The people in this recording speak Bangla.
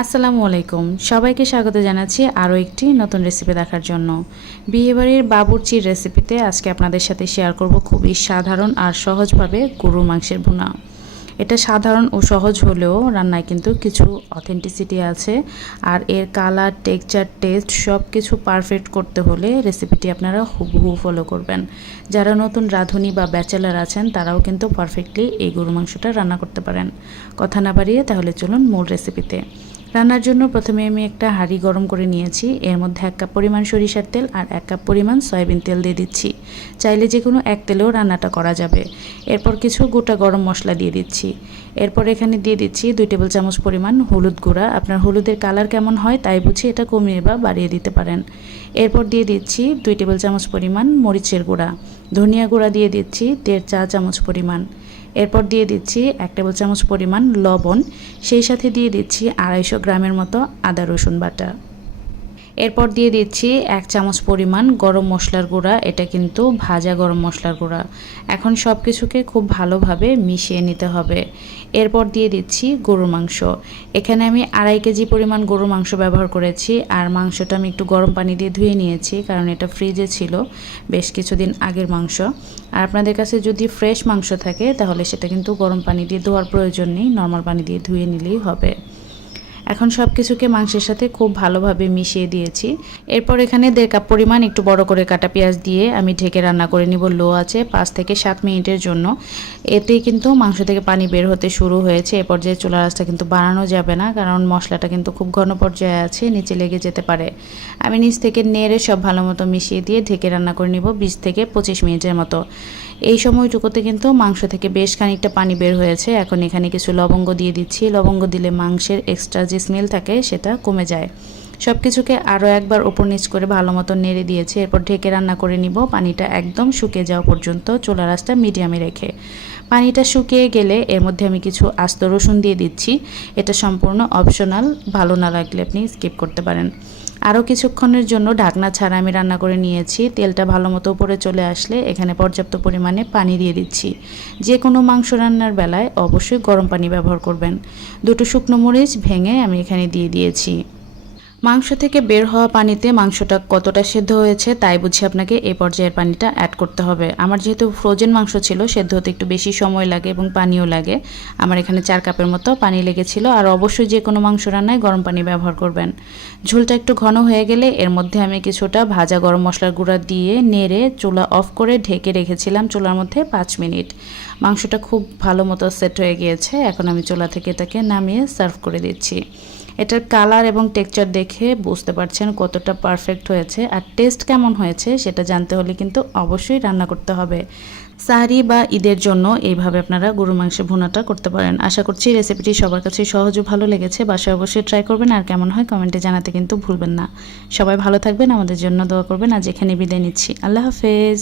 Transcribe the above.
আসসালামু আলাইকুম, সবাইকে স্বাগত জানাচ্ছি আরও একটি নতুন রেসিপি দেখার জন্য। বিয়েবাড়ির বাবুর্চির রেসিপিতে আজকে আপনাদের সাথে শেয়ার করব খুবই সাধারণ আর সহজভাবে গরুর মাংসের ভুনা। এটা সাধারণ ও সহজ হলেও রান্নায় কিন্তু কিছু অথেন্টিসিটি আছে, আর এর কালার, টেক্সচার, টেস্ট সব কিছু পারফেক্ট করতে হলে রেসিপিটি আপনারা হুবহু ফলো করবেন। যারা নতুন রাঁধুনি বা ব্যাচেলার আছেন তারাও কিন্তু পারফেক্টলি এই গরু মাংসটা রান্না করতে পারেন। কথা না বাড়িয়ে তাহলে চলুন মূল রেসিপিতে। রান্নার জন্য প্রথমে আমি একটা হাঁড়ি গরম করে নিয়েছি। এর মধ্যে 1 কাপ পরিমাণ সরিষার তেল আর 1 কাপ পরিমাণ সয়াবিন তেল দিয়ে দিচ্ছি। চাইলে যে কোনো এক তেলেও রান্নাটা করা যাবে। এরপর কিছু গোটা গরম মশলা দিয়ে দিচ্ছি। এরপর এখানে দিয়ে দিচ্ছি 2 টেবিল চামচ পরিমাণ হলুদ গুঁড়া। আপনার হলুদের কালার কেমন হয় তাই বুঝে এটা কমিয়ে বা বাড়িয়ে দিতে পারেন। এরপর দিয়ে দিচ্ছি 2 টেবিল চামচ পরিমাণ মরিচের গুঁড়া। ধনিয়া গুঁড়া দিয়ে দিচ্ছি 1.5 চা চামচ পরিমাণ। এরপর দিয়ে দিচ্ছি 1 টেবিল চামচ পরিমাণ লবণ, সেই সাথে দিয়ে দিচ্ছি 250 গ্রামের মতো আদা রসুন বাটা। এরপর দিয়ে দিচ্ছি 1 চামচ পরিমাণ গরম মশলার গুঁড়া, এটা কিন্তু ভাজা গরম মশলার গুঁড়া। এখন সব কিছুকে খুব ভালোভাবে মিশিয়ে নিতে হবে। এরপর দিয়ে দিচ্ছি গরুর মাংস। এখানে আমি 2.5 কেজি পরিমাণ গরুর মাংস ব্যবহার করেছি, আর মাংসটা আমি একটু গরম পানি দিয়ে ধুয়ে নিয়েছি, কারণ এটা ফ্রিজে ছিল বেশ কিছুদিন আগের মাংস। আর আপনাদের কাছে যদি ফ্রেশ মাংস থাকে তাহলে সেটা কিন্তু গরম পানি দিয়ে ধোয়ার প্রয়োজন নেই, নর্মাল পানি দিয়ে ধুয়ে নিলেই হবে। এখন সব কিছুকে মাংসের সাথে খুব ভালোভাবে মিশিয়ে দিয়েছি। এরপর এখানে 1.5 কাপ পরিমাণ একটু বড় করে কাটা পেঁয়াজ দিয়ে আমি ঢেকে রান্না করে নিব লো আছে 5 থেকে 7 মিনিটের জন্য। এতেই কিন্তু মাংস থেকে পানি বের হতে শুরু হয়েছে। এ পর্যায়ে চুলার আঁচটা কিন্তু বাড়ানো যাবে না, কারণ মশলাটা কিন্তু খুব ঘন পর্যায়ে আছে, নিচে লেগে যেতে পারে। আমি নিচ থেকে নেড়ে সব ভালো মতো মিশিয়ে দিয়ে ঢেকে রান্না করে নিব 20 থেকে 25 মিনিটের মতো। এই সময়টুকুতে কিন্তু মাংস থেকে বেশ খানিকটা পানি বের হয়েছে। এখন এখানে কিছু লবঙ্গ দিয়ে দিচ্ছি। লবঙ্গ দিলে মাংসের এক্সট্রা যে স্মেল থাকে সেটা কমে যায়। সব কিছুকে আরও একবার উপর নিচ করে ভালো মতো নেড়ে দিয়েছি। এরপর ঢেকে রান্না করে নিব পানিটা একদম শুকিয়ে যাওয়া পর্যন্ত, চুলার আঁচটা মিডিয়ামে রেখে। পানিটা শুকিয়ে গেলে এর মধ্যে আমি কিছু আস্ত রসুন দিয়ে দিচ্ছি। এটা সম্পূর্ণ অপশনাল, ভালো না লাগলে আপনি স্কিপ করতে পারেন। আরও কিছুক্ষণের জন্য ঢাকনা ছাড়া আমি রান্না করে নিয়েছি। তেলটা ভালো মতো উপরে চলে আসলে এখানে পর্যাপ্ত পরিমাণে পানি দিয়ে দিচ্ছি। যে কোনো মাংস রান্নার বেলায় অবশ্যই গরম পানি ব্যবহার করবেন। 2টো শুকনো মরিচ ভেঙে আমি এখানে দিয়ে দিয়েছি। মাংস থেকে বের হওয়া পানিতে মাংসটা কতটা সেদ্ধ হয়েছে তাই বুঝে আপনাকে এই পর্যায়ের পানিটা অ্যাড করতে হবে। আমার যেহেতু ফ্রোজেন মাংস ছিল, সেদ্ধ হতে একটু বেশি সময় লাগে এবং পানিও লাগে। আমার এখানে 4 কাপের মতো পানি লেগেছিল। আর অবশ্যই যে কোনো মাংস রান্নায় গরম পানি ব্যবহার করবেন। ঝোলটা একটু ঘন হয়ে গেলে এর মধ্যে আমি কিছুটা ভাজা গরম মশলার গুঁড়া দিয়ে নেড়ে চুলা অফ করে ঢেকে রেখেছিলাম চুলার মধ্যে 5 মিনিট। মাংসটা খুব ভালো মতো সেট হয়ে গিয়েছে। এখন আমি চুলা থেকে এটাকে নামিয়ে সার্ভ করে দিচ্ছি। এটার কালার এবং টেক্সচার দেখে বুঝতে পারছেন কতটা পারফেক্ট হয়েছে, আর টেস্ট কেমন হয়েছে সেটা জানতে হলে কিন্তু অবশ্যই রান্না করতে হবে। সাহরি বা ঈদের জন্য এইভাবে আপনারা গরুর মাংসের ভুনাটা করতে পারেন। আশা করছি রেসিপিটি সবার কাছে সহজ ও ভালো লেগেছে। বাসায় অবশ্যই ট্রাই করবেন, আর কেমন হয় কমেন্টে জানাতে কিন্তু ভুলবেন না। সবাই ভালো থাকবেন, আমাদের জন্য দোয়া করবেন। আজ এখানে বিদায় নিচ্ছি। আল্লাহ হাফেজ।